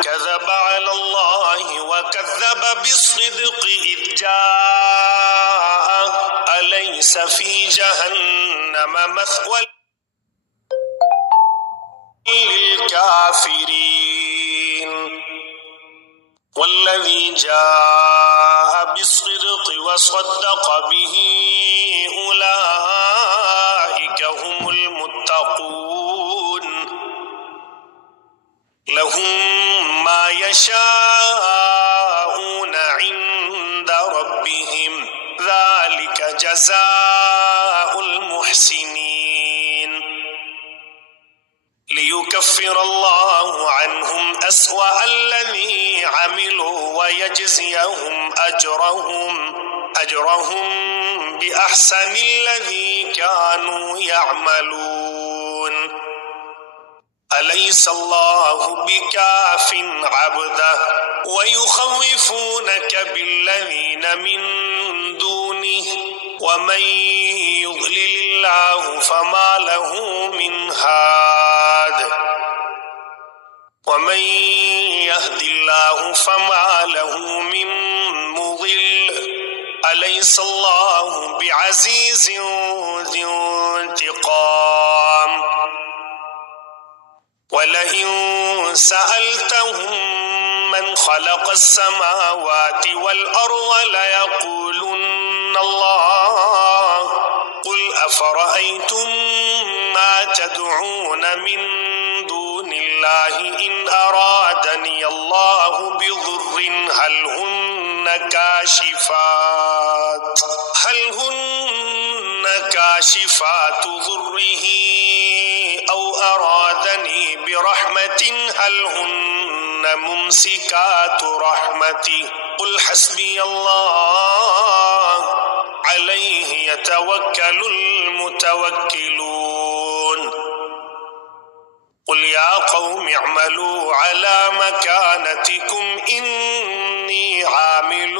كذب على الله وكذب بالصدق إذ جاءه أليس في جهنم مثوى للكافرين والذي جاء بالصدق وصدق به أولئك هم المتقون لهم ما يشاءون عند ربهم ذلك جزاء المحسنين ليكفر الله عنهم أسوأ الذي عملوا ويجزيهم أجرهم بأحسن الذي كانوا يعملون أليس الله بكاف عبده ويخوفونك بالذين من دونه ومن يضلل الله فما له من هاد ومن يهد الله فما له من مضل أليس الله بعزيز ذي انتقام ولئن سألتهم من خلق السماوات والأرض ليقولن الله قل أفرأيتم ما تدعون من دون الله إن أرادني الله بضر هل هن كاشفات ضره أو أرادني برحمة هل هن ممسكات رحمته قل حسبي الله عليه يتوكل المتوكلون قل يا قوم اعملوا على مكانتكم إني عامل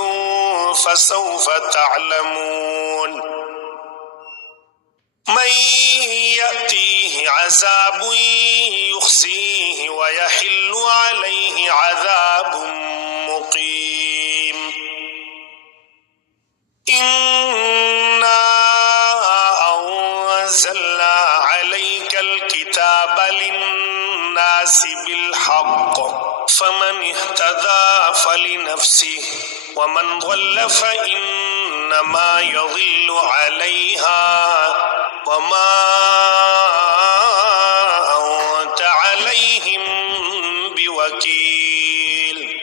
فسوف تعلمون من يأتيه عذاب يخزيه ويحل عليه عذاب مقيم إنا أنزلنا عليك الكتاب للناس بالحق فمن اهتدى فلنفسه ومن ضل فإنما يضل عليها وما أنت عليهم بوكيل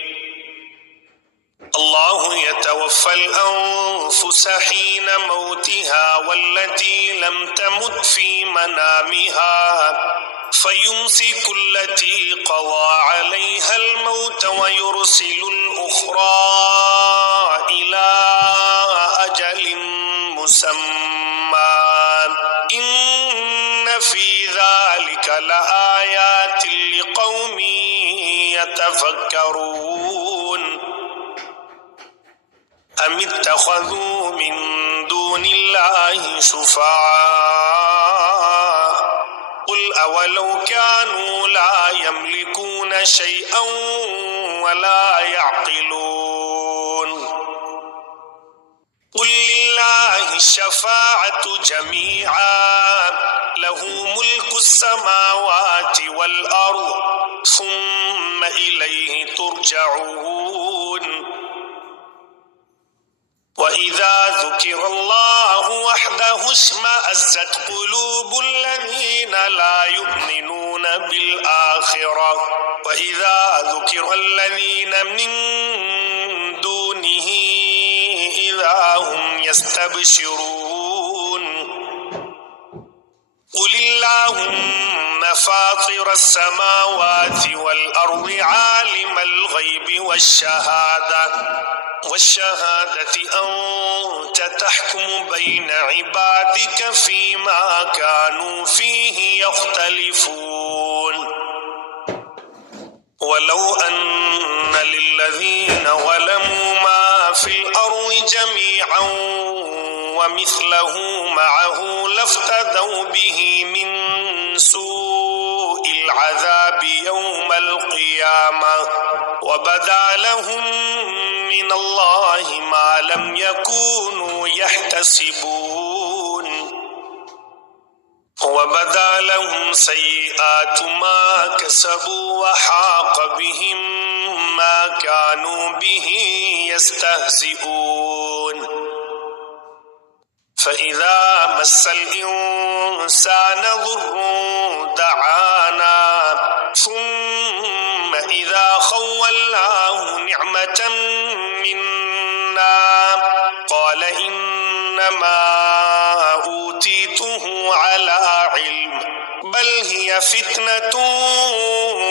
الله يتوفى الأنفس حين موتها والتي لم تمت في منامها فيمسك التي قضى عليها الموت ويرسل الأخرى إلى أجل مسمى إن في ذلك لآيات لقوم يتفكرون أم اتخذوا من دون الله شفعاء قل أولو كانوا لا يملكون شيئا ولا يعقلون قل لله الشفاعة جميعا له ملك السماوات والأرض ثم إليه ترجعون وإذا ذكر الله وحده اشمأزت قلوب الذين لا يؤمنون بالآخرة وإذا ذكر الذين من دونه إذا هم يستبشرون قل اللهم فاطر السماوات والأرض عالم الغيب والشهادة أنت تحكم بين عبادك فيما كانوا فيه يختلفون ولو أن للذين ظلموا ما في الأرض جميعا ومثله معه لافتدوا به من سوء العذاب يوم القيامة وبدا لهم من الله ما لم يكونوا يحتسبون وبدا لهم سيئات ما كسبوا وحاق بهم ما كانوا به يستهزئون فإذا مس الإنسان ضر دعانا ثم إذا خولناه نعمة منا قال إنما أوتيته على علم بل هي فتنة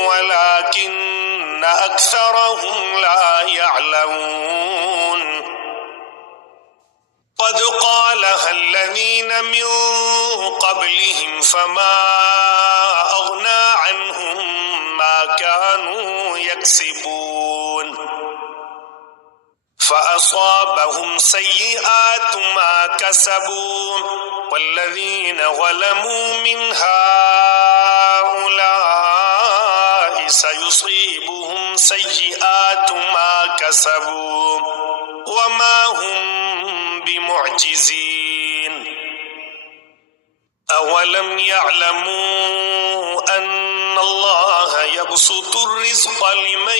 ولكن أكثرهم لا يعلمون قد قالها الذين من قبلهم فما أغنى عنهم ما كانوا يكسبون فأصابهم سيئات ما كسبوا والذين ظلموا من هؤلاء سيصيبهم سيئات ما كسبوا وما هم بمعجزين أولم يعلموا أن الله يبسط الرزق لمن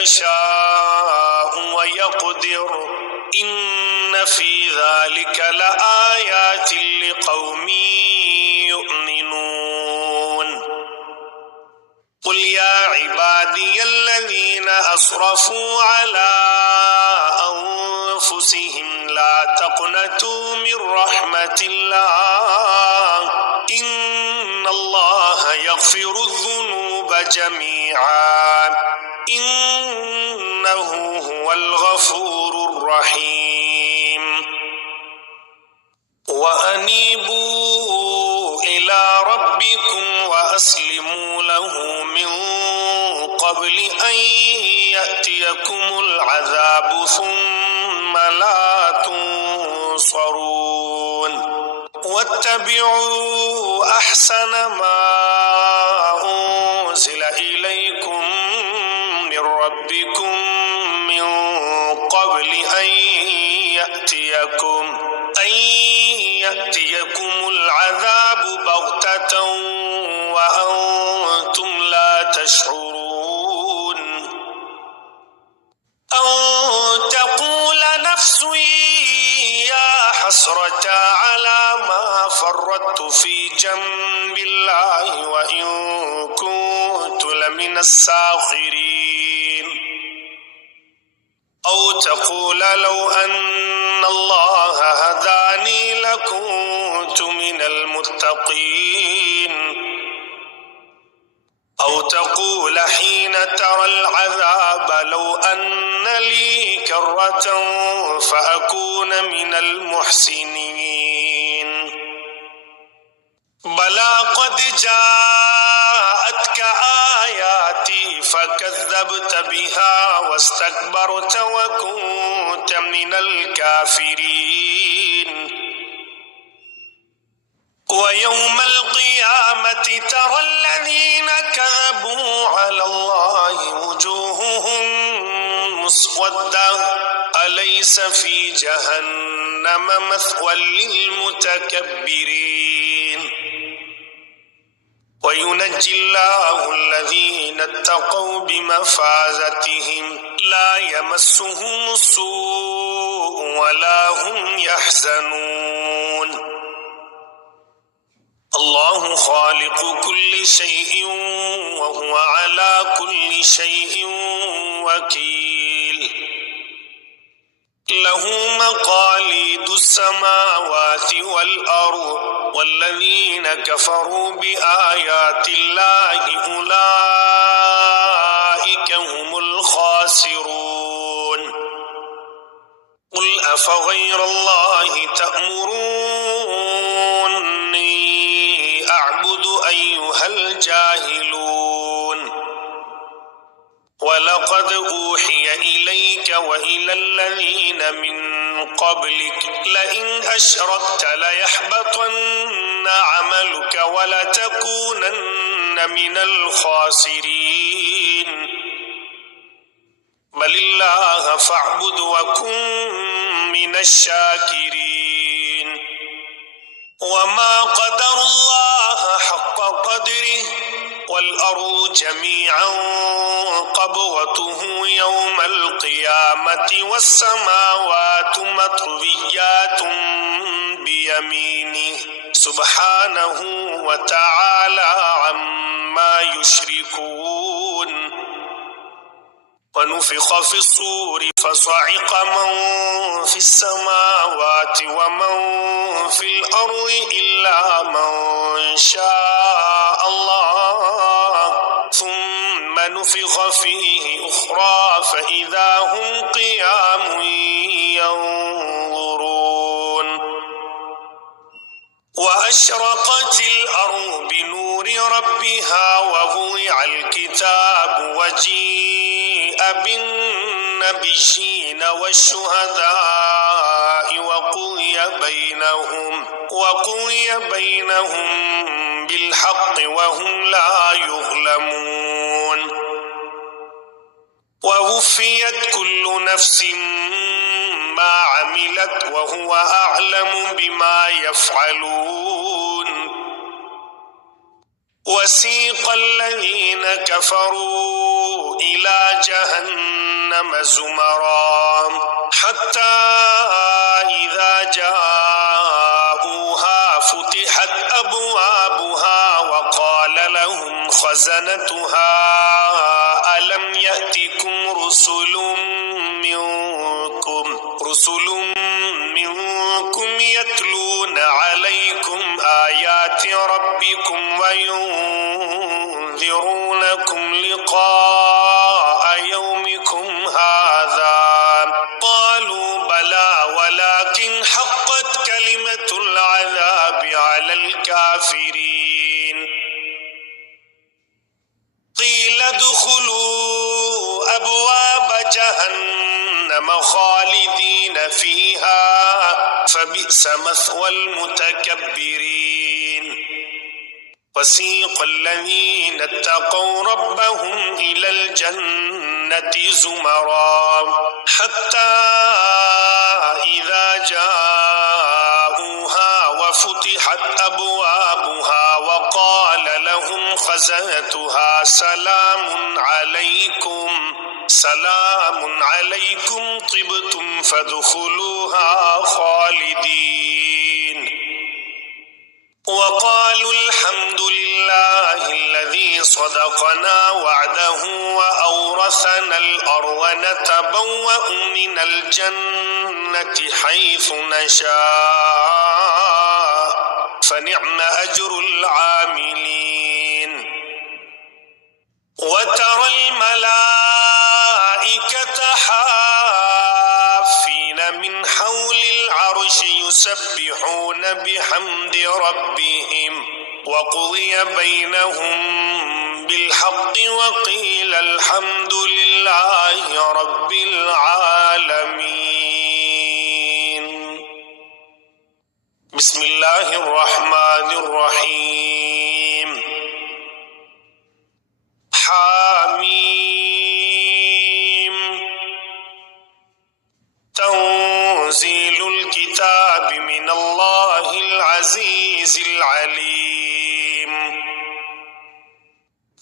يشاء ويقدر إن في ذلك لآيات لقوم يؤمنون قل يا عبادي الذين أسرفوا على أنفسهم لا تقنطوا من رحمة الله إن الله يغفر الذنوب جميعا إنه هو الغفور الرحيم وأنيبوا إلى ربكم وأسلموا له من قبل أن يأتيكم العذاب ثم لا تنصرون واتبعوا أحسن ما أنزل إليكم من ربكم من قبل أن يأتيكم العذاب بغتة وأنتم لا تشعرون أن تقول نفس يا حسرة على ما فرطت في جنب الله وإن كنت لمن الساخرين أو تقول لو أن الله هداني لكنت من المتقين أو تقول حين ترى العذاب لو أن لي كرة فأكون من المحسنين بلى قد جاءتك آياتي فكذبت بها واستكبرت وكنت من الكافرين ويوم القيامة ترى الذين كذبوا على الله وجوههم مسودة أليس في جهنم مثوى للمتكبرين وينجي الله الذين اتقوا بمفازتهم لا يمسهم السوء ولا هم يحزنون الله خالق كل شيء وهو على كل شيء وكيل له مقاليد السماوات والأرض والذين كفروا بآيات الله أولئك هم الخاسرون قل أفغير الله تأمروني أعبد أيها الجاهلون ولقد أوحي إليك وإلى الذين من قبلك لئن أشركت ليحبطن عملك ولتكونن من الخاسرين بل الله فاعبد وكن من الشاكرين وما قدر الله حق قدره والأرض جميعا قبضته يوم القيامة والسماوات مطويات بيمينه سبحانه وتعالى عما يشركون ونفخ في الصور فصعق من في السماوات ومن في الأرض إلا من شاء الله ثم نفخ فيه أخرى فإذا هم قيام ينظرون وأشرقت الأرض بنور ربها ووضع الكتاب وجيء بالنبيين والشهداء وقضي بينهم بالحق وهم لا يظلمون ووفيت كل نفس ما عملت وهو أعلم بما يفعلون وسيق الذين كفروا إلى جهنم زمرا حتى إذا جاءوها فتحت أبوابها وقال لهم خزنتها ألم يأتكم رسل منكم يتلون عليكم آيات ربكم وينذرونكم لقاء يومكم هذا قالوا بلى ولكن حقت كلمة العذاب على الكافرين قيل ادخلوا أبواب جهنم خالدين فيها فبئس مثوى المتكبرين وسيق الذين اتقوا ربهم إلى الجنة زمرا حتى إذا جاءوها وفتحت أبوابها وقال لهم خزنتها سلام عليكم طبتم فادخلوها خالدين وقالوا الحمد لله الذي صدقنا وعده وأورثنا الأرض نتبوأ من الجنة حيث نشاء فنعم أجر العاملين وترى الملائكة حافين من حول العرش يسبحون بحمد ربهم وقضي بينهم بالحق وقيل الحمد لله رب العالمين بسم الله الرحمن الرحيم حاميم تنزيل الكتاب من الله العزيز العليم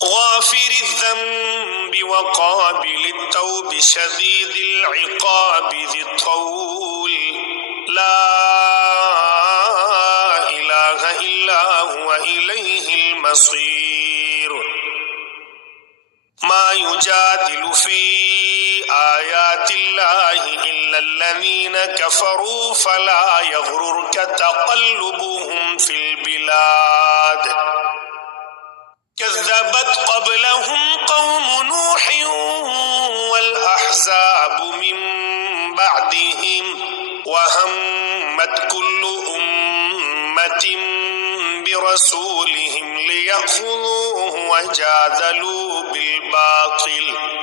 غافر الذنب وقابل التوب شديد العقاب ذي الطول لا إله إلا هو إليه المصير ما يجادل في آيات الله إلا الذين كفروا فلا يغررك تقلبهم في البلاد كذبت قبلهم قوم نوح والأحزاب من بعدهم وهمت كل أمة برسولهم ليأخذوه وجادلوا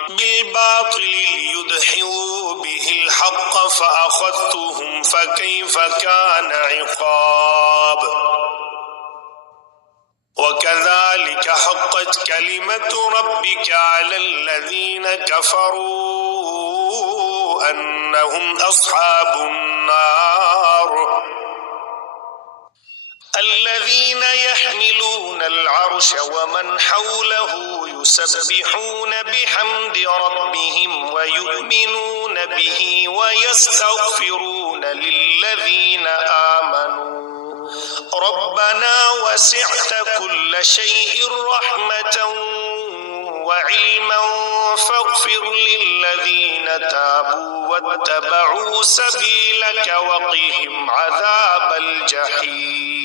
بالباطل ليدحضوا به الحق فأخذتهم فكيف كان عقاب وكذلك حقت كلمة ربك على الذين كفروا أنهم أصحاب النار الذين يحملون العرش ومن حوله يسبحون بحمد ربهم ويؤمنون به ويستغفرون للذين آمنوا ربنا وسعت كل شيء رحمة وعلما فاغفر للذين تابوا واتبعوا سبيلك وقهم عذاب الجحيم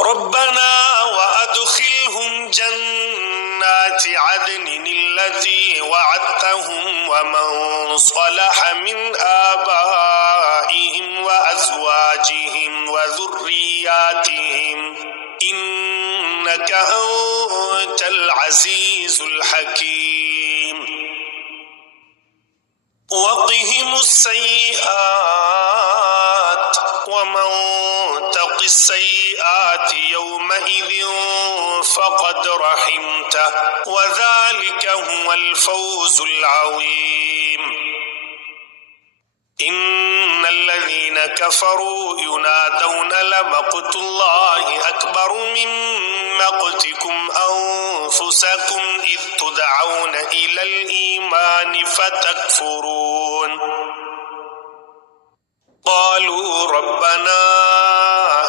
ربنا وأدخلهم جنات عدن التي وعدتهم ومن صلح من آبائهم وأزواجهم وذرياتهم إنك أنت العزيز الحكيم وقهم السيئات ومن تق السيئات يومئذ فقد رحمته وذلك هو الفوز العظيم إن الذين كفروا ينادون لمقت الله أكبر من مقتكم أنفسكم إذ تدعون إلى الإيمان فتكفرون قالوا ربنا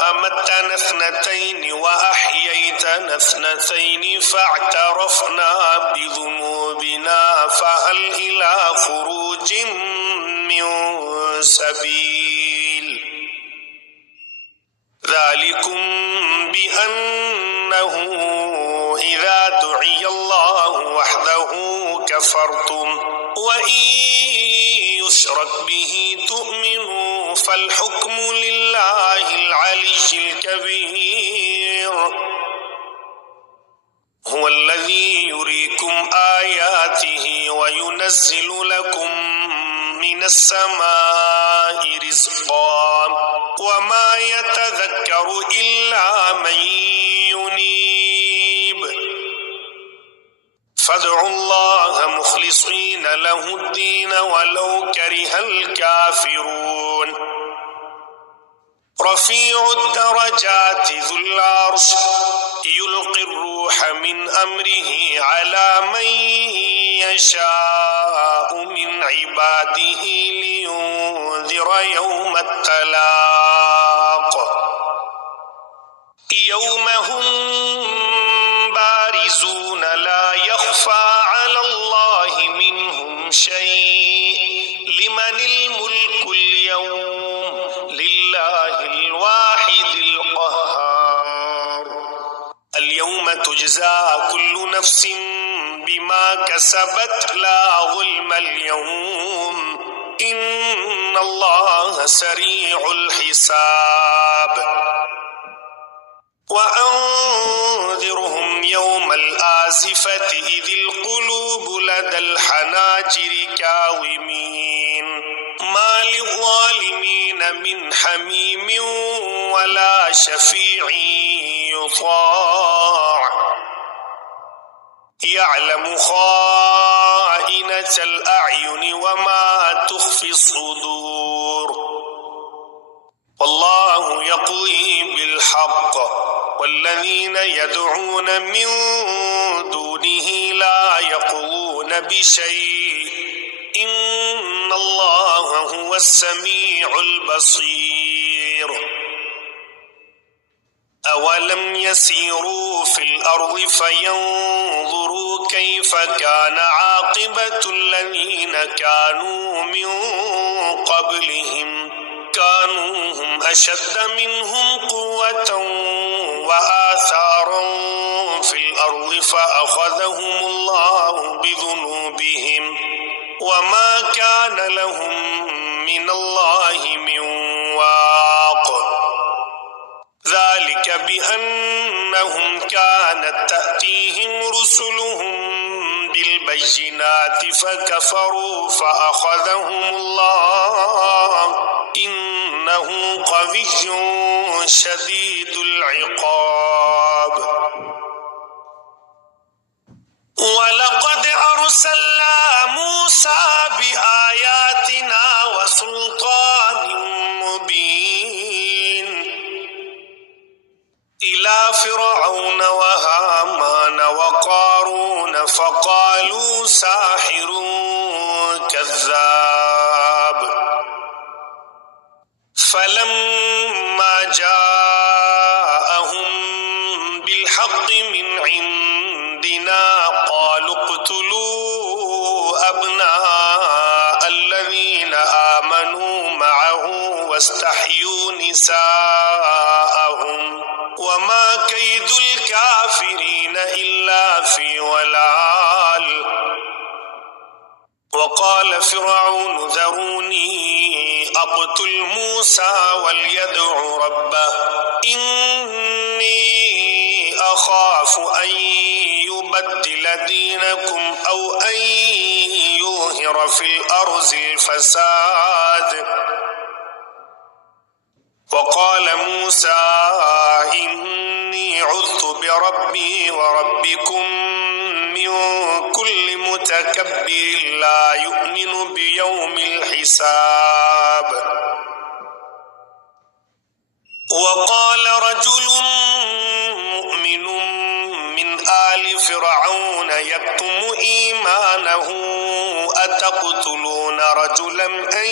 أمتنا اثنتين وأحييتنا اثنتين فاعترفنا بذنوبنا فهل إلى خروج من سبيل ذلكم بأنه إذا دعي الله وحده كفرتم وإن يشرك به تؤمنوا فالحكم لله العلي الكبير هو الذي يريكم آياته وينزل لكم من السماء رزقا وما يتذكر إلا من ينيب فادعوا الله مخلصين له الدين ولو كره الكافرون رفيع الدرجات ذو العرش يلقي الروح من أمره على من يشاء من عباده لينذر يوم التلاق يوم هم بارزون لا يخفى على الله منهم شيء لمن الملك اليوم لله الواحد القهار اليوم تجزى كل نفس بما كسبت لا ظلم اليوم إن الله سريع الحساب وأنذرهم يوم الآزفة إذ القلوب لدى الحناجر كاظمين ما للظالمين من حميم ولا شفيع يطاع يعلم خائنة الأعين وما تخفي الصدور والله يقضي بالحق والذين يدعون من دونه لا يقضون بشيء إن الله هو السميع البصير أولم يسيروا في الأرض فينظروا كيف كان عاقبة الذين كانوا من قبلهم كانوا هم أشد منهم قوة وآثارا في الأرض فأخذهم الله بذنوبهم وما كان لهم من الله من واق ذلك بأنهم كانت تأتيهم رسلهم بالبينات بالبينات فكفروا فأخذهم الله إنه قوي شديد العقاب وَلَقَدْ أَرْسَلْنَا مُوسَى بِآيَاتِنَا وَسُلْطَانٍ مُبِينٍ إِلَى فِرْعَوْنَ وَهَامَانَ وَقَارُونَ فَقَالُوا سَاحِرٌ كَذَّابٌ فَلَمَّا جَاءَهُم بِالْحَقِّ مِنْ عِندِنَا قَالُوا اقْتُلُوا أَبْنَاءَ الَّذِينَ آمَنُوا مَعَهُ وَاسْتَحْيُوا نِسَاءَهُمْ وَمَا كَيْدُ الْكَافِرِينَ إِلَّا فِي ضَلَالٍ وقال فرعون ذروني أقتل موسى وليدع ربه إني أخاف أن يبدل دينكم أو أن يظهر في الأرض الفساد وقال موسى إني عذت بربي وربكم من كل متكبر لا يؤمن بيوم الحساب وقال رجل مؤمن من آل فرعون يكتم إيمانه أتقتلون رجلا أن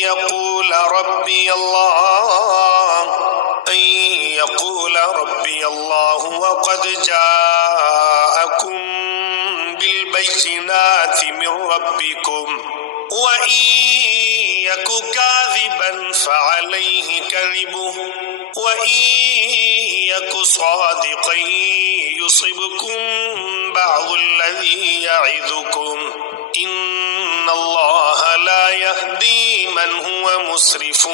يقول ربي الله وقد جاءكم بالبينات من ربكم وإن يك كاذبا فعليه كذبه وإن يك صادقا يصبكم بعض الذي يعظكم إن الله لا يهدي من هو مسرف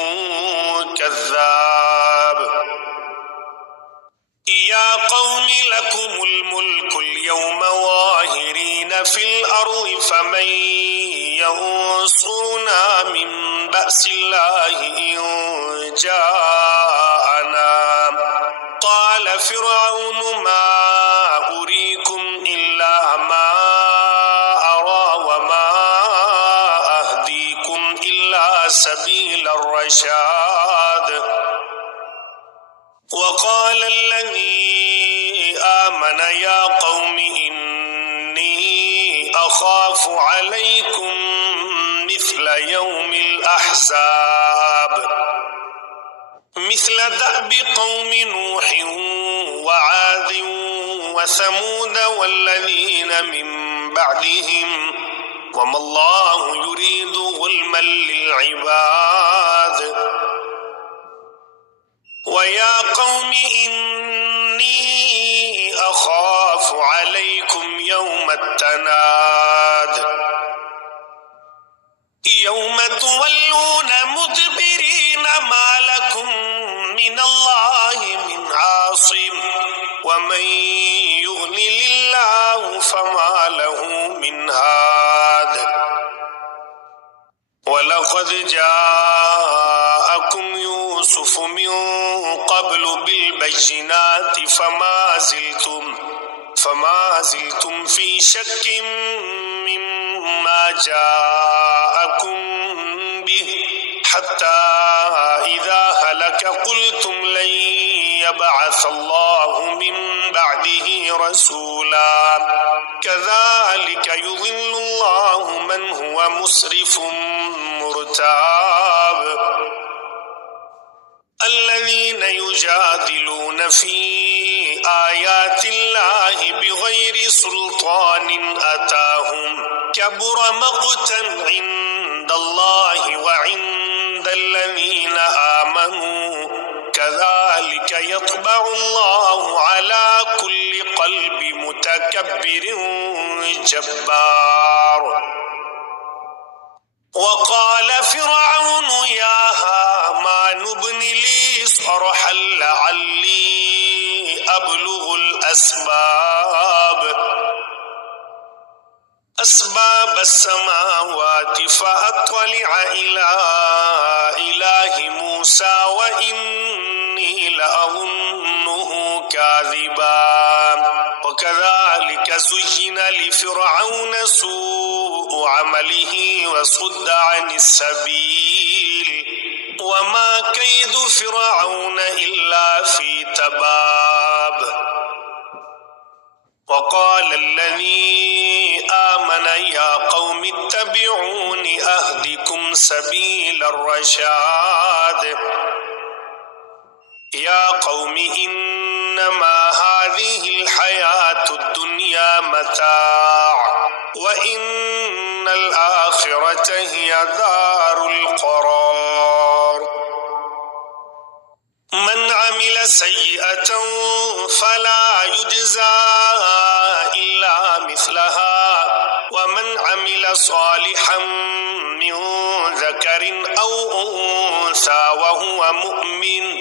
كذاب يا قوم لكم الملك اليوم ظاهرين في الأرض فمن ينصرنا من بأس الله إن جاءنا قال فرعون ما أريكم إلا ما أرى وما أهديكم إلا سبيل الرشاد وقال الذي آمن يا قوم إني أخاف عليكم مثل يوم الأحزاب مثل دأب قوم نوح وعاد وثمود والذين من بعدهم وما الله يريد ظلما للعباد ويا قوم إني أخاف عليكم يوم التناد يوم تولون مدبرين ما لكم من الله من عاصم ومن يضلل الله فما له من هاد ولقد جاءكم يوسف من قبل بالبينات فما زلتم في شك مما جاءكم به حتى إذا هلك قلتم لن يبعث الله من بعده رسولا كذلك يضل الله من هو مسرف مرتاب الذين يجادلون في آيات الله بغير سلطان أتاهم كبر مقتا عند الله وعند الذين آمنوا كذلك يطبع الله على كل قلب متكبر جبار وقال فرعون يا هامان ابن لي صرحا لعلي أبلغ الأسباب أسباب السماوات فأطلع إلى إله موسى وإني لأظنه كاذبا وكذلك زين لفرعون سوء عمله وصد عن السبيل وما كيد فرعون إلا في تباب وقال الذي آمن يا قوم اتبعون أهدكم سبيل الرشاد يا قوم إنما هذه الحياة الدنيا متاع وإن الآخرة هي دار القرار من عمل سيئة فلا يجزى إلا مثلها ومن عمل صالحا من ذكر أو أنثى وهو مؤمن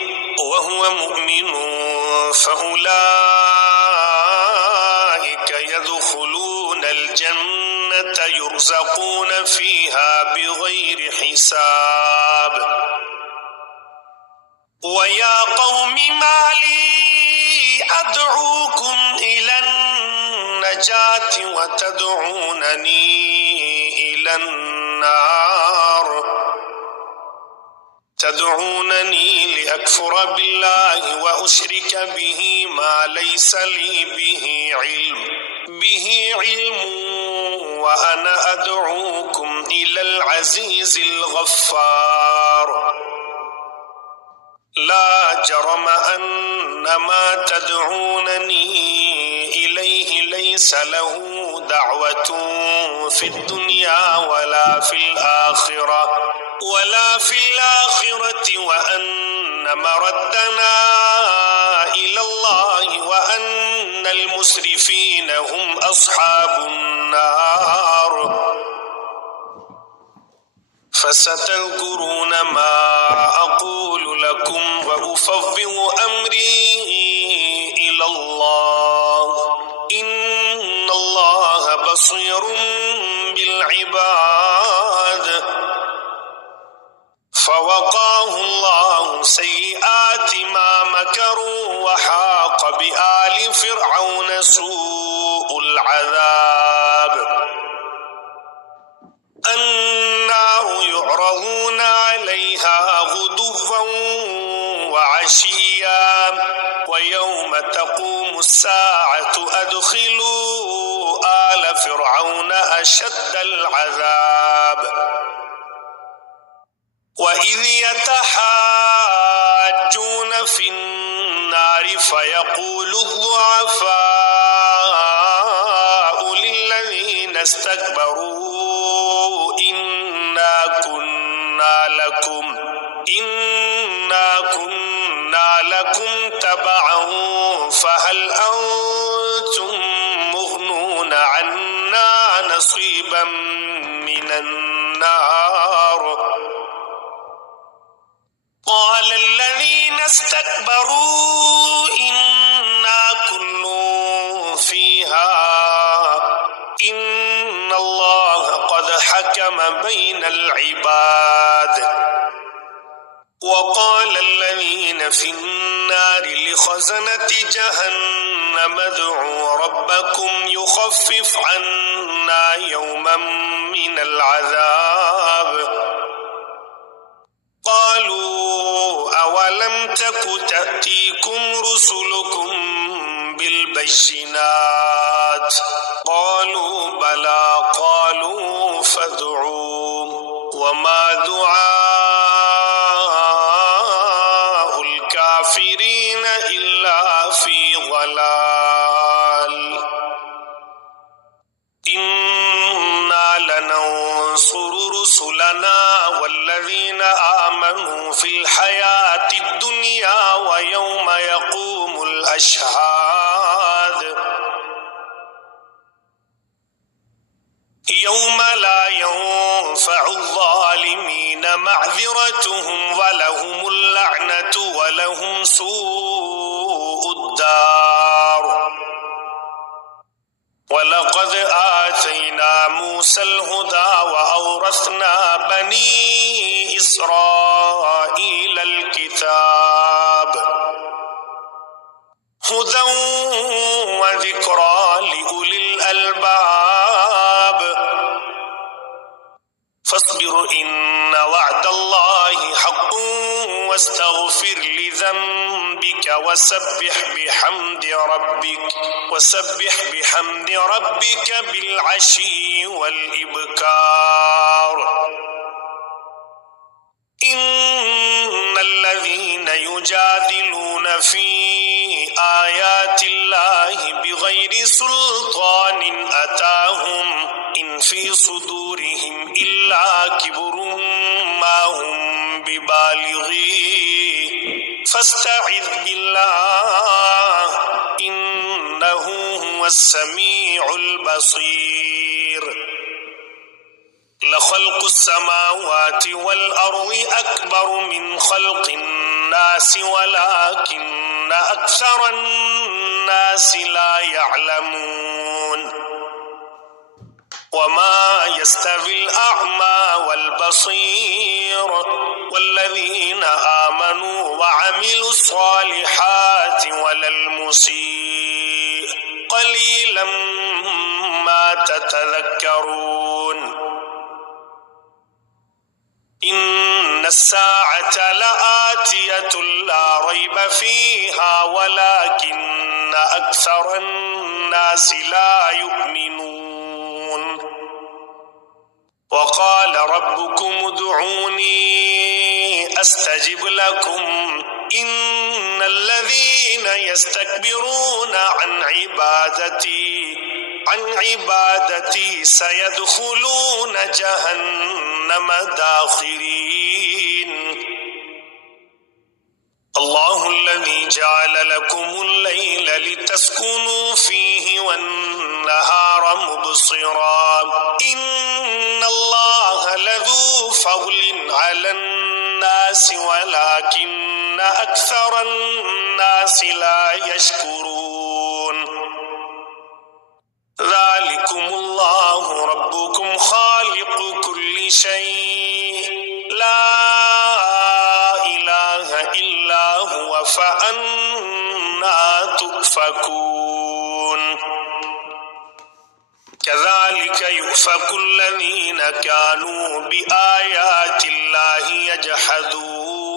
فأولئك يدخلون الجنة يرزقون فيها بغير حساب ويا قوم ما لي أدعوكم إلى النجاة وتدعونني إلى النار تدعونني لأكفر بالله وأشرك به ما ليس لي به علم وأنا أدعوكم إلى العزيز الغفار لا جرم أن ما تدعونني إليه ليس له دعوة في الدنيا ولا في الآخرة وأن مردنا إلى الله وأن المسرفين هم أصحاب النار فستذكرون ما أقول لكم وأفوض أمري إلى الله إن الله بصير بالعباد فوقاه الله سيئات ما مكروا وحاق بآل فرعون سوء العذاب النار يعرضون عليها غدوا وعشيا ويوم تقوم الساعة أدخلوا آل فرعون أشد العذاب وإذ يتحاجون في النار فيقول الضعفاء للذين استكبروا إنا كنا لكم تبعا فهل أنتم مغنون عنا نصيبا من النار قال الذين استكبروا إنا كل فيها إن الله قد حكم بين العباد وقال الذين في النار لخزنة جهنم ادعوا ربكم يخفف عنا يوما من العذاب قالوا أولم تك تأتيكم رسلكم بالبينات قالوا بلى قالوا فادعوا وما دعاء الكافرين إلا في ضلال إنا لننصر رسلنا والذين آمنوا في الحياة الدنيا ويوم يقوم الأشهاد يوم لا ينفع الظالمين معذرتهم ولهم اللعنة ولهم سوء الدار ولقد آتينا موسى الهدى وأورثنا بني إسرائيل الكتاب هدى وذكرى لأولي الألباب فاصبر إن وعد الله حق واستغفر لذنبك وسبح بحمد ربك بالعشي والإبكار إن الذين يجادلون في آيات الله بغير سلطان أتاهم إن في صدورهم إلا كبر ما هم ببالغيه فاستعذ بالله إنه هو السميع البصير لخلق السماوات والأرض أكبر من خلق الناس ولكن أكثر الناس لا يعلمون وما يستوي الأعمى والبصير والذين آمنوا وعملوا الصالحات ولا المسيء قليلا ما تتذكرون إن الساعة لآتية لا ريب فيها ولكن أكثر الناس لا يؤمنون وقال ربكم ادعوني أستجب لكم إن الذين يستكبرون عن عبادتي سيدخلون جهنم داخرين الله الذي جعل لكم الليل لتسكنوا فيه والنهار مبصرا إن الله لذو فضل على الناس ولكن أكثر الناس لا يشكرون ذلكم الله ربكم خالق كل شيء لا إله إلا هو فأنى تؤفكون كذلك يؤفك الذين كانوا بآيات الله يجحدون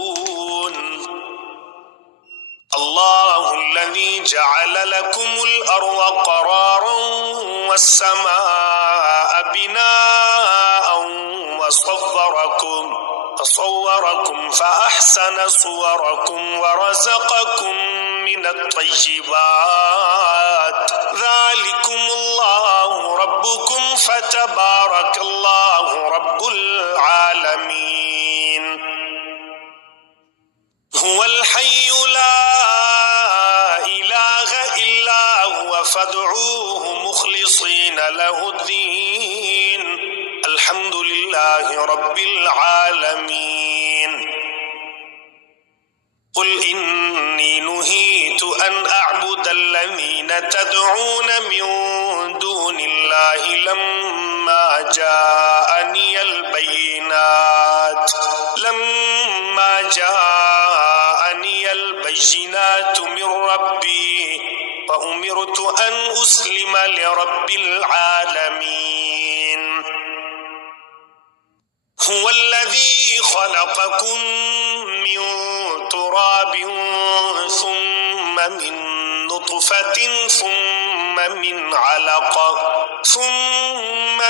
الله الذي جعل لكم الأرض قرارا والسماء بناء وصوركم فأحسن صوركم ورزقكم من الطيبات ذلكم الله ربكم فتبارك الله رب العالمين هو الحي لا إله إلا هو فادعوه مخلصين له الدين الحمد لله رب العالمين قل إني نهيت أن أعبد الذين تدعون من دون الله لما جاءني البينات من ربي فأمرت أن أسلم لرب العالمين هو الذي خلقكم من تراب ثم من نطفة ثم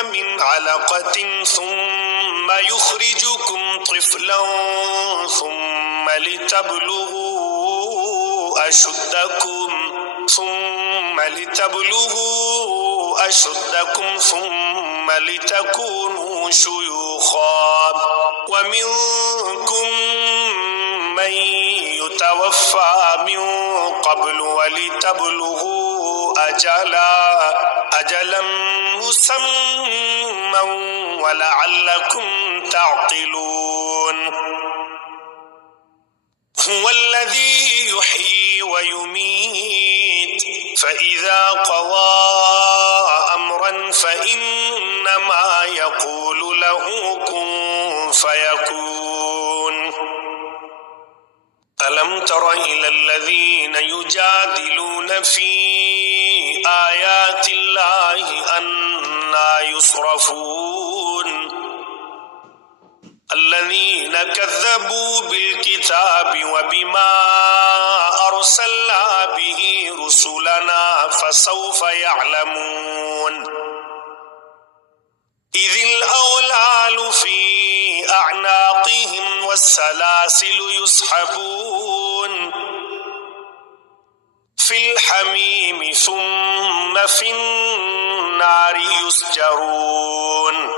من علقة ثم يخرجكم طفلا ثم لتبلغوا أشدكم ثم لتكونوا شيوخا ومنكم من يتوفى من قبل ولتبلغوا أجلا مسمى ولعلكم تعقلون هو الذي يحيي ويميت فإذا قضى أمرا فإنما إنما يقول له كن فيكون ألم تر إلى الذين يجادلون في آيات الله أنى يصرفون الذين كذبوا بالكتاب وبما أرسلنا به رسلنا فسوف يعلمون إذ الأغلال في أعناقهم والسلاسل يسحبون في الحميم ثم في النار يسجرون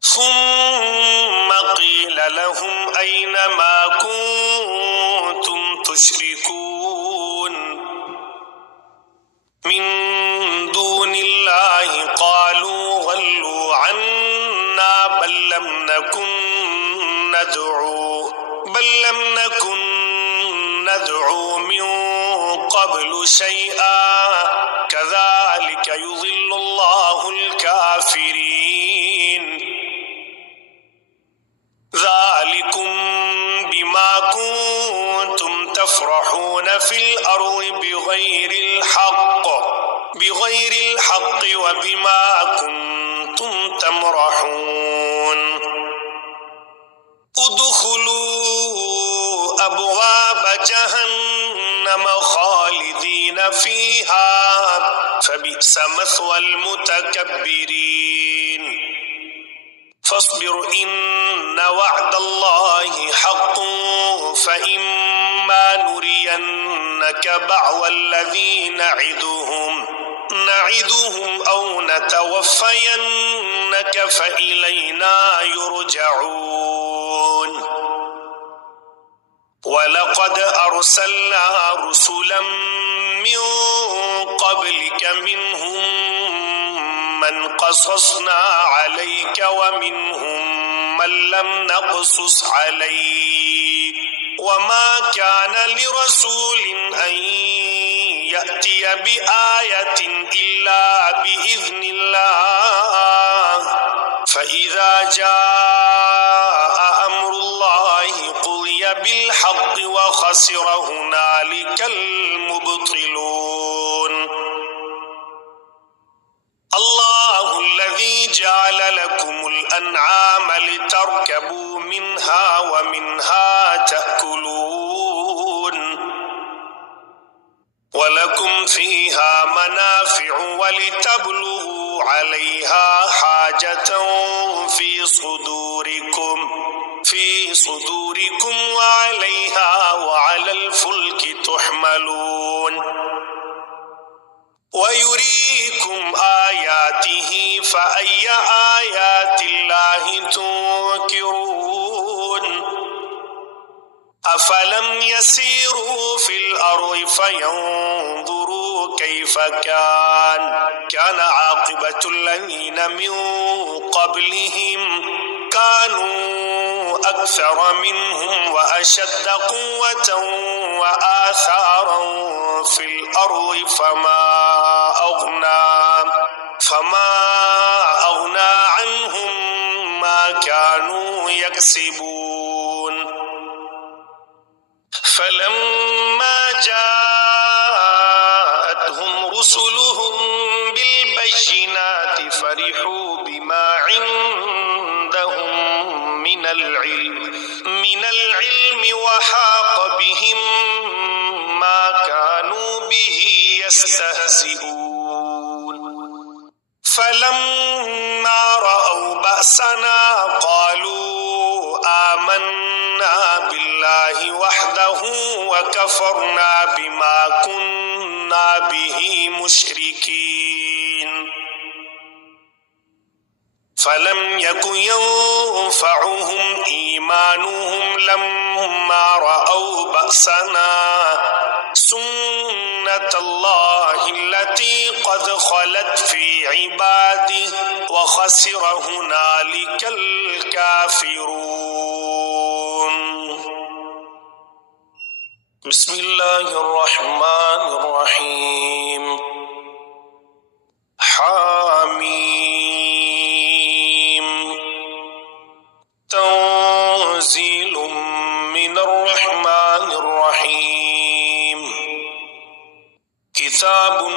ثم قيل لهم أين ما كنتم تشركون من دون الله قالوا ضلوا عنا بل لم نكن ندعو من قبل شيئا كذلك يضل الله الكافرين ذلكم بما كنتم تفرحون في الأرض بغير الحق وبما كنتم تمرحون ادخلوا أبواب جهنم خالدين فيها فبئس مثوى المتكبرين فاصبر إن وعد الله حق فإما نرينك بعض الذي نعدهم أو نتوفينك فإلينا يرجعون ولقد أرسلنا رسلا من قبلك منهم من قصصنا عليك ومنهم من لم نقصص عليك وما كان لرسول أن يأتي بآية إلا بإذن الله فإذا جاء أمر الله قضي بالحق وخسر هنالك المبطلون الله الذي جعل لكم الأنعام لتركبوا منها ومنها تأكلون ولكم فيها منافع ولتبلغوا عليها حاجة في صدوركم وعليها وعلى الفلك تحملون ويريكم آياته فأي آيات الله تنكرون أفلم يسيروا في الأرض فينظروا كيف كان عاقبة الذين من قبلهم كانوا أكثر منهم وأشد قوة وآثارا في الأرض فما أغنى عنهم ما كانوا يكسبون فلما جاءتهم رسلهم بالبينات فرحوا بما عندهم من العلم وحاق بهم ما كانوا به يستهزئون فلما رأوا بأسنا قالوا آمنا بالله وحده وكفرنا بما كنا به مشركين فلم يكن ينفعهم إيمانهم لما رأوا بأسنا سنة الله التي قد خلت في عباده وخسر هنالك الكافرون. بسم الله الرحمن الرحيم. حامين.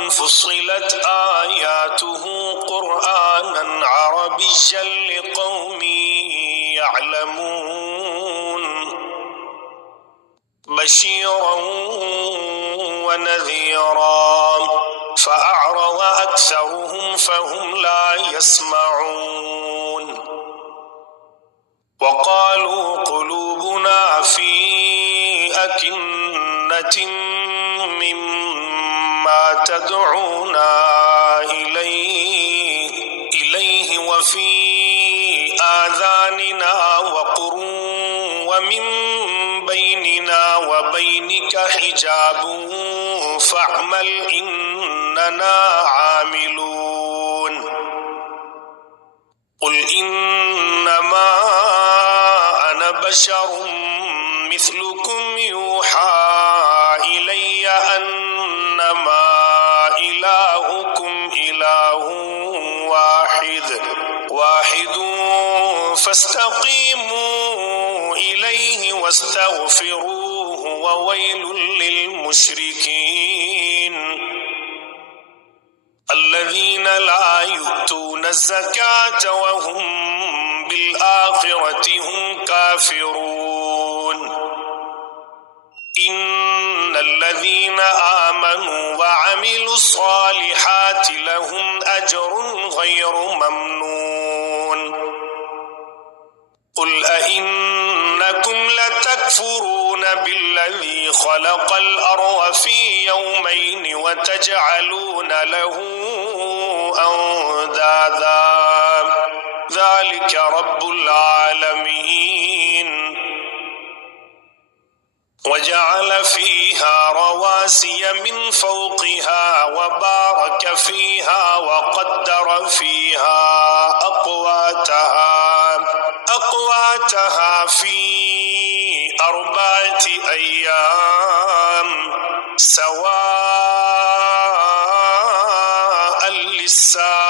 فصلت آياته قرآنا عربيا لقوم يعلمون بشيرا ونذيرا فأعرض أكثرهم فهم لا يسمعون وقالوا قلوبنا في أكنة مما تدعونا إليه وفي آذاننا وقر ومن بيننا وبينك حجاب فاعمل إننا عاملون قل إنما أنا بشر مثلكم يوحى إلي أنما إلهكم إله واحد فاستقيموا إليه واستغفروه وويل للمشركين الذين لا يؤتون الزكاة وهم بالآخرة هم كافرون إن الذين آمنوا وعملوا الصالحات لهم أجر غير ممنون قل أئنكم لتكفرون بالذي خلق الأرض في يومين وتجعلون له أندادا ذلك رب العالمين وجعل فيها رواسي من فوقها وبارك فيها وقدر فيها أقواتها في 4 أيام سواء للسائلين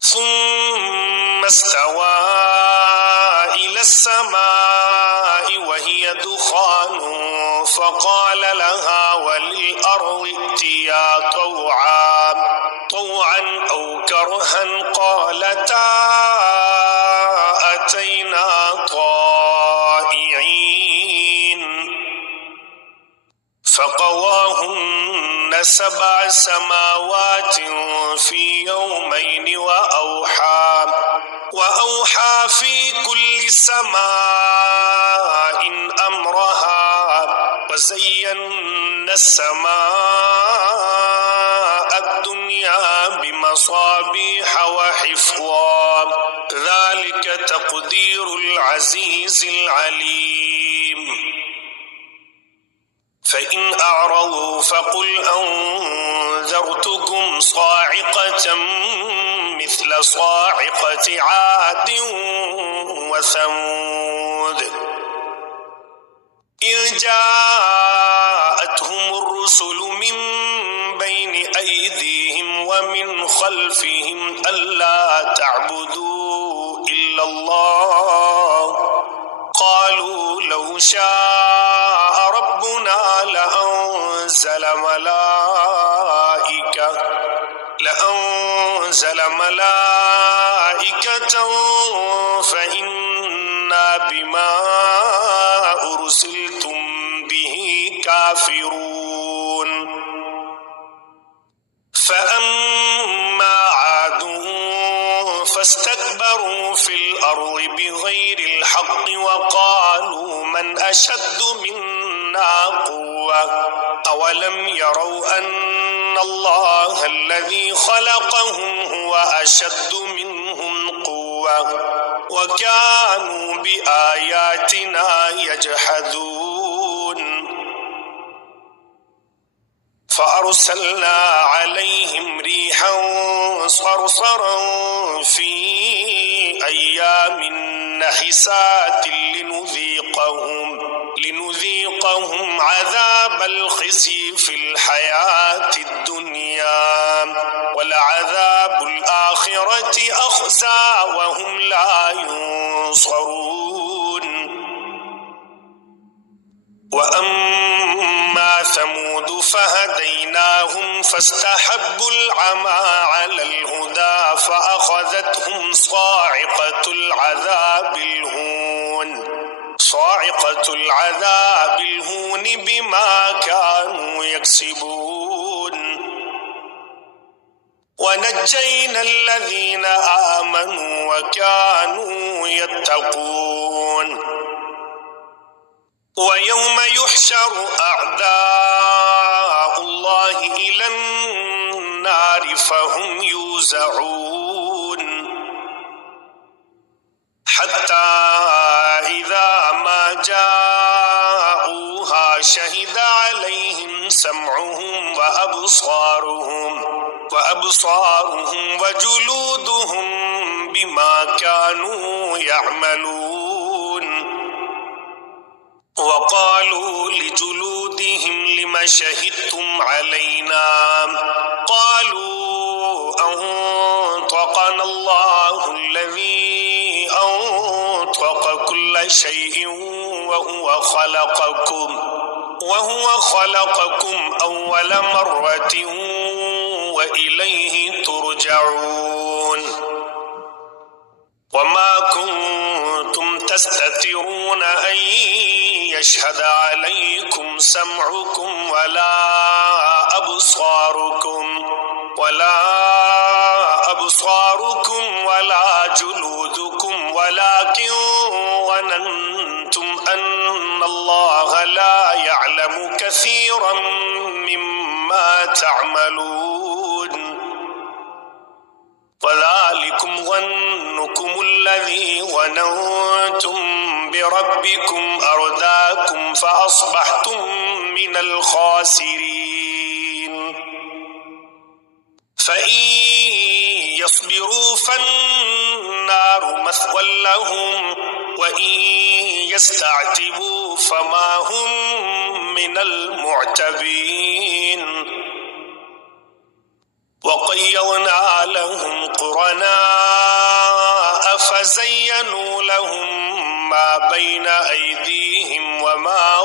ثم استوى إلى السماء وهي دخان فقال لها وللأرض ائتيا طوعا أو كرها قالتا أتينا طائعين فقضاهن 7 سماوات في يومين وأوحى في كل سماء أمرها وزينا السماء الدنيا بمصابيح وحفظا ذلك تقدير العزيز العليم فإن أعرضوا فقل أنذرتكم صاعقة مثل صاعقة عاد وثمود إذ جاءتهم الرسل من بين أيديهم ومن خلفهم ألا تعبدوا إلا الله قالوا لو شاء ربنا لأنزل ملائكة فإنا بما أرسلتم به كافرون فأما عاد فاستكبروا في الأرض بغير الحق وقالوا من أشد منا قوة أولم يروا أن الله الذي خلقهم هو أشد منهم قوة وكانوا بآياتنا يجحدون فأرسلنا عليهم ريحا صرصرا في أيام نحسات لنذيقهم عذاب الخزي في الحياة الدنيا ولعذاب الآخرة أخزى وهم لا ينصرون وأما ثمود فهديناهم فاستحبوا العمى على الهدى فأخذتهم صاعقة العذاب الهون بما كانوا يكسبون ونجينا الذين آمنوا وكانوا يتقون ويوم يحشر أعداء الله إلى النار فهم يوزعون حتى إذا ما جاءوها شهد عليهم سمعهم وأبصارهم وجلودهم بما كانوا يعملون وقالوا لجلودهم لم شهدتم علينا قالوا أنطقنا الله الذي أنطق كل شيء وهو خلقكم أول مرة وإليه ترجعون وما كنتم تستترون أن يشهد عليكم سمعكم ولا أبصاركم ولا جلودكم ولكن ظننتم أن الله لا يعلم كثيرا مما تعملون وذلكم ظنكم الذي ظننتم بربكم أرداكم فأصبحتم من الخاسرين فإن يصبروا فالنار مثوى لهم وإن يستعتبوا فما هم من المعتبين وقيضنا لهم قرناء فزينوا لهم ما بين أيديهم وما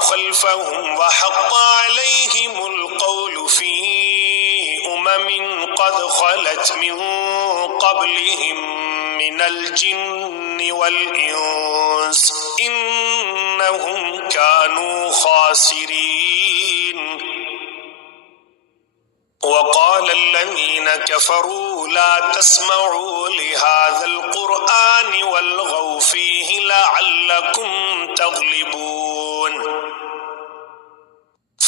خلفهم وحق عليهم القول في قد خلت من قبلهم من الجن والإنس إنهم كانوا خاسرين وقال الذين كفروا لا تسمعوا لهذا القرآن والغوا فيه لعلكم تغلبون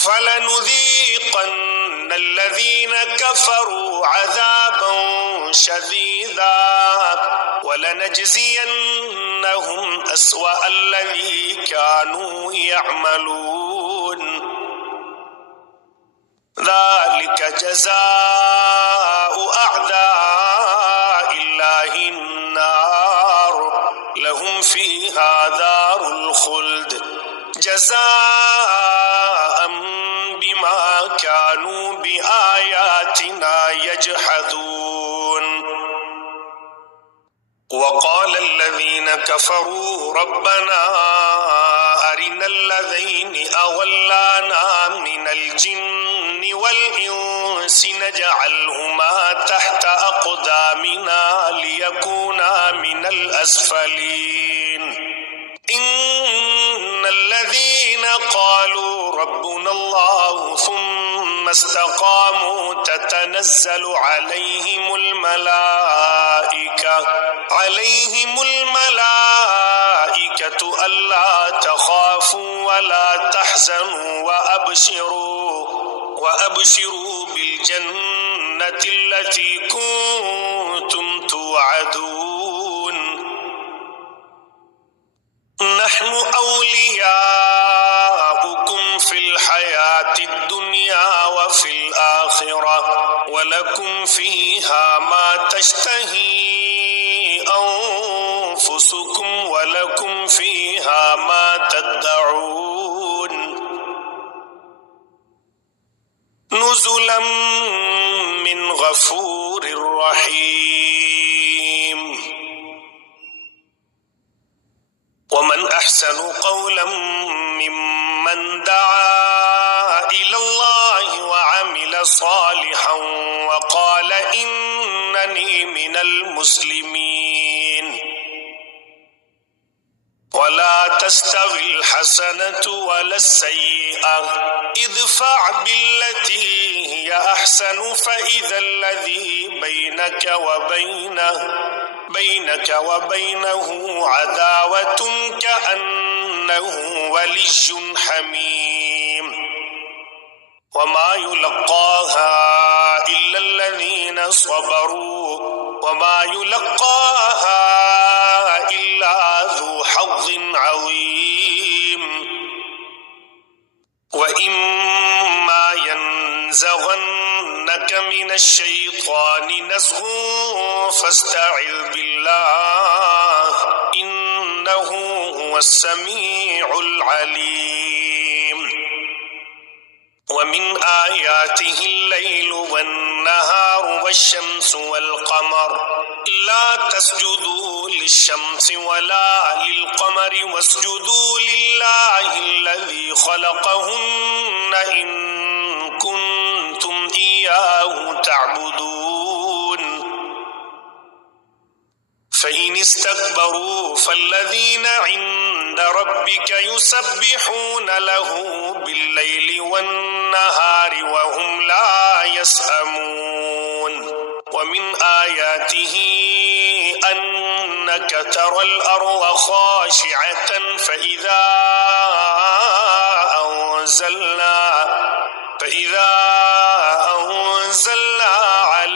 فلنذيقن الذين كفروا عذابا شديدا ولنجزينهم أسوأ الذي كانوا يعملون ذلك جزاء أعداء الله النار لهم فيها دار الخلد جزاء بما كانوا بآياتنا يجحدون وقال الذين كفروا ربنا أرنا الذين أضلانا من الجن والإنس نجعلهما تحت أقدامنا ليكونا من الأسفلين إن الذين قالوا ربنا الله ثم استقاموا تتنزل عليهم الملائكة ألا تخافوا ولا تحزنوا وأبشروا بالجنة التي كنتم توعدون نحن أولياؤكم في الحياة الدنيا وفي الآخرة ولكم فيها ما تشتهي أنفسكم ولكم فيها ما تدعون نزلا من غفور رحيم ومن أحسن قولا من دعا إلى الله وعمل صالحا وقال إنني من المسلمين ولا تستوي الحسنة ولا السيئة ادفع بالتي هي أحسن فإذا الذي بينك وبينه عداوة كأنه ولي حميم وما يلقاها إلا الذين صبروا وما يلقاها إلا ذو حظ عظيم وإما ينزغنك من الشيطان نزغ فاستعذ بالله إنه هو السميع العليم ومن آياته الليل والنهار والشمس والقمر لا تسجدوا للشمس ولا للقمر واسجدوا لله الذي خلقهن إن كنتم إياه تعبدون فإن استكبروا فالذين عند ربك يسبحون له بالليل والنهار وهم لا يسأمون ومن آياته أنك ترى الأرض خاشعة فإذا أنزلنا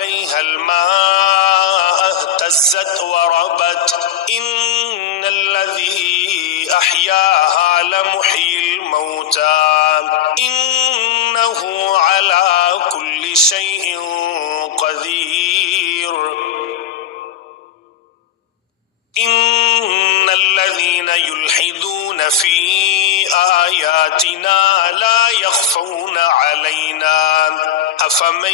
عليها الماء اهتزت وربت إن الذي أحياها لمحيي الموتى إنه على كل شيء قدير إن الذين يلحدون في آياتنا لا يخفون علينا أفمن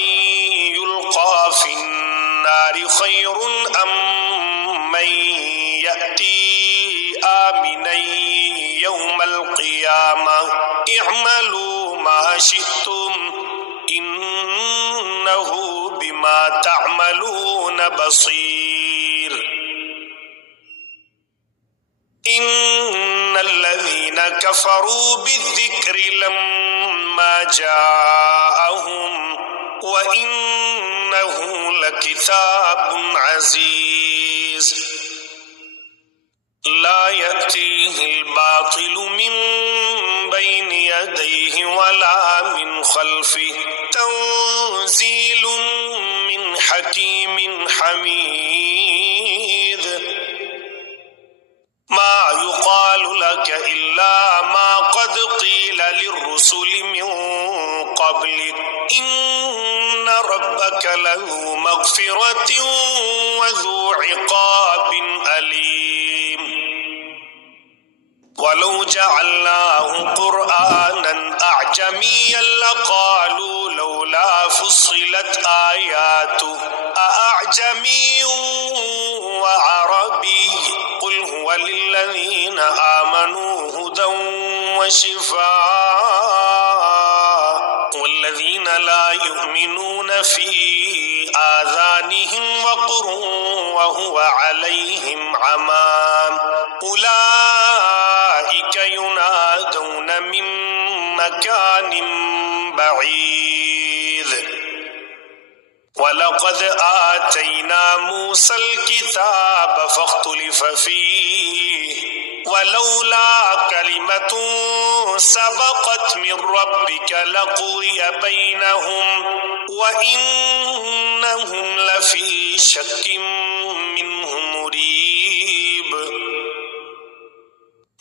يلقى في النار خير أم من يأتي آمنا يوم القيامة اعملوا ما شئتم إنه بما تعملون بصير إن الذين كفروا بالذكر لما جاءهم وإنه لكتاب عزيز لا يأتيه الباطل من بين يديه ولا من خلفه تنزيل من حكيم حميد ما يقال لك إلا ما قد قيل للرسل من قبلك إن ربك له مغفرة وذو عقاب أليم ولو جعلناه قرآنا أعجميا لقالوا لولا فصلت آياته أأعجمي وعربي قل هو للذين آمنوا هدى وشفاء والذين لا يؤمنون في آذانهم وقر وهو عليهم عمى أولئك ينادون من مكان بعيد ولقد آتينا موسى الكتاب فاختلف فيه ولولا كلمة سبقت من ربك لقضي بينهم وإنهم لفي شك منه مريب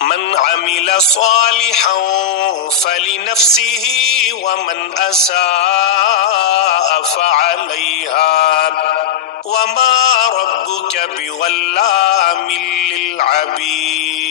من عمل صالحا فلنفسه ومن أساء فعليها وما ربك بظلام للعبيد